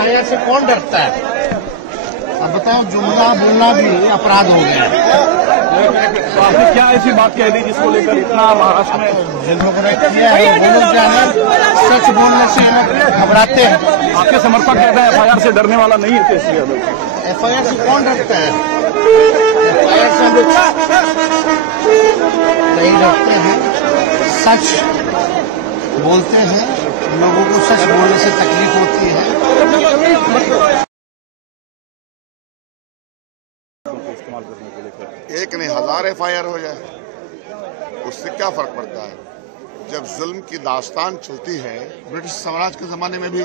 FIR से कौन डरता है? अब बताओ, जुमला बोलना भी अपराध हो गया। तो आपने क्या ऐसी बात कह दी जिसको लेकर इतना महाराष्ट्र में जिन लोगों ने किया है वो लोग क्या है, सच बोलने से घबराते हैं। आपके समर्थक कहते हैं एफआईआर से डरने वाला नहीं है तेजस्वी यादव। एफआईआर से कौन डरता है? एफआईआर से हम लोग नहीं डरते हैं, सच बोलते हैं। लोगों को सच बोलने से तकलीफ होती है। इस्तेमाल करने के लिए एक नहीं 1000 एफआईआर हो जाए, उससे क्या फर्क पड़ता है? जब जुल्म की दास्तान चलती है, ब्रिटिश साम्राज्य के जमाने में भी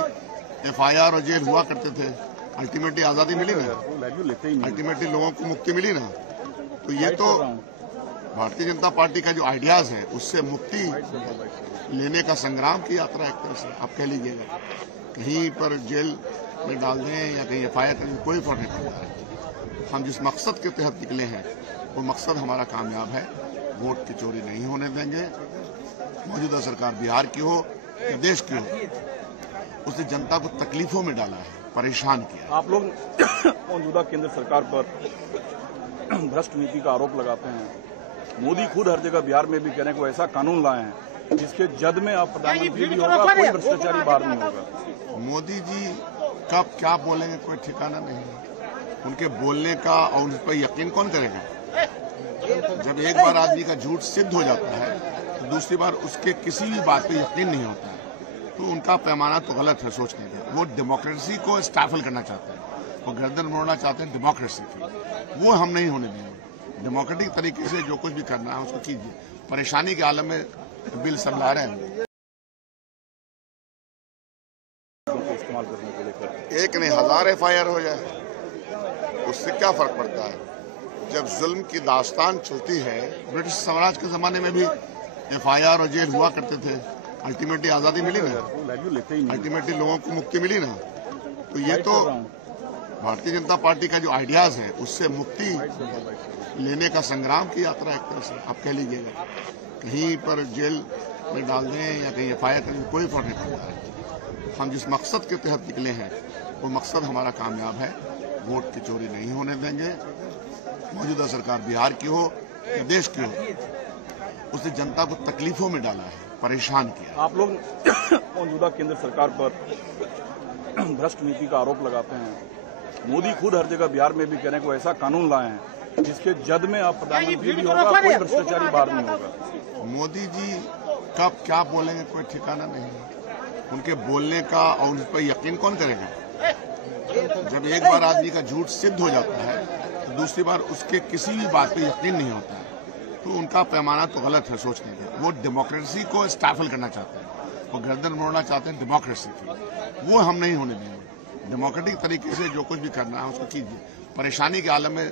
एफआईआर और जेल हुआ करते थे। अल्टीमेटली आजादी मिली ना, अल्टीमेटली लोगों को मुक्ति मिली ना। तो ये तो भारतीय जनता पार्टी का जो आइडियाज है उससे मुक्ति लेने का संग्राम की यात्रा एक तरह से आप कह लीजिएगा। कहीं पर जेल में डाल दें या कहीं एफआईआर करें, कोई फर्क नहीं पड़ता है। हम जिस मकसद के तहत निकले हैं वो मकसद हमारा कामयाब है। वोट की चोरी नहीं होने देंगे। मौजूदा सरकार बिहार की हो या देश की हो, उसने जनता को तकलीफों में डाला है, परेशान किया। आप लोग मौजूदा केंद्र सरकार पर भ्रष्ट नीति का आरोप लगाते हैं। मोदी खुद हर जगह बिहार में भी कह रहे हैं कोई ऐसा कानून लाए हैं जिसके जद में आप प्रधानमंत्री भी होगा, कोई भ्रष्टाचारी बाहर नहीं होगा। मोदी जी कब क्या बोलेंगे कोई ठिकाना नहीं है। उनके बोलने का और उन पर यकीन कौन करेगा? जब एक बार आदमी का झूठ सिद्ध हो जाता है तो दूसरी बार उसके किसी भी बात पे यकीन नहीं होता है। तो उनका पैमाना तो गलत है सोचने का। वो डेमोक्रेसी को स्टैफल करना चाहते हैं, वो गर्दन मोड़ना चाहते हैं डेमोक्रेसी की। वो हम नहीं होने देंगे। डेमोक्रेटिक तरीके से जो कुछ भी करना है उसको कीजिए। परेशानी के आलम में बिल सब ला रहे हैं। इस्तेमाल करने के लिए एक नहीं 1000 एफआईआर हो जाए, उससे क्या फर्क पड़ता है? जब जुल्म की दास्तान चलती है, ब्रिटिश साम्राज्य के जमाने में भी एफआईआर और जेल हुआ करते थे। अल्टीमेटली आजादी मिली ना, अल्टीमेटली लोगों को मुक्ति मिली ना। तो ये तो भारतीय जनता पार्टी का जो आइडियाज है उससे मुक्ति लेने का संग्राम की यात्रा एक तरह से आप कह लीजिएगा। कहीं पर जेल में डाल दें या कहीं एफआईआर करें, कोई फर्क नहीं पड़ता है। हम जिस मकसद के तहत निकले हैं वो मकसद हमारा कामयाब है। वोट की चोरी नहीं होने देंगे। मौजूदा सरकार बिहार की हो या देश की हो, उसने जनता को तकलीफों में डाला है, परेशान किया। आप लोग मौजूदा केंद्र सरकार पर भ्रष्ट नीति का आरोप लगाते हैं। मोदी खुद हर जगह बिहार में भी कह रहे हैं कोई ऐसा कानून लाए हैं जिसके जद में आप प्रधानमंत्री भी होगा, कोई भ्रष्टाचारी बाहर नहीं होगा। मोदी जी कब क्या बोलेंगे कोई ठिकाना नहीं है। उनके बोलने का और उन पर यकीन कौन करेगा? जब एक बार आदमी का झूठ सिद्ध हो जाता है तो दूसरी बार उसके किसी भी बात पे यकीन नहीं होता है। तो उनका पैमाना तो गलत है सोचने का। वो डेमोक्रेसी को स्टैफल करना चाहते हैं, वो गर्दन मोड़ना चाहते हैं डेमोक्रेसी की। वो हम नहीं होने देंगे। डेमोक्रेटिक तरीके से जो कुछ भी करना है उसको कीजिए। परेशानी के आलम में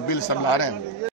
बिल सब ला रहे हैं।